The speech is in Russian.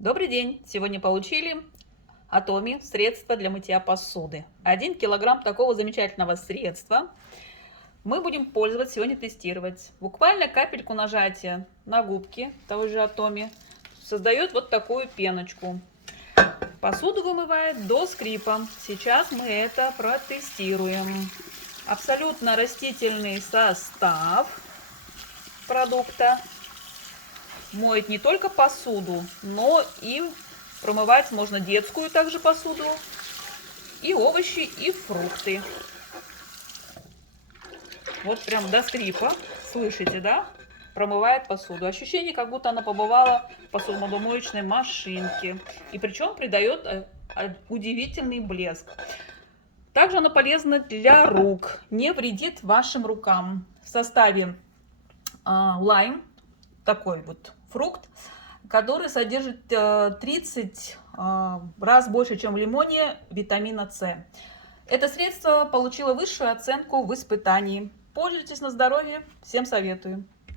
Добрый день! Сегодня получили Атоми средство для мытья посуды. 1 килограмм такого замечательного средства мы будем пользоваться, сегодня тестировать. Буквально капельку нажатия на губки того же Атоми создает вот такую пеночку. Посуду вымывает до скрипа. Сейчас мы это протестируем. Абсолютно растительный состав продукта. Моет не только посуду, но и промывать можно детскую также посуду, и овощи, и фрукты. Вот прям до скрипа, слышите, да? Промывает посуду. Ощущение, как будто она побывала в посудомоечной машинке. И причем придает удивительный блеск. Также она полезна для рук, не вредит вашим рукам. В составе лайм, такой вот фрукт, который содержит 30 раз больше, чем в лимоне, витамина С. Это средство получило высшую оценку в испытании. Пользуйтесь на здоровье, всем советую.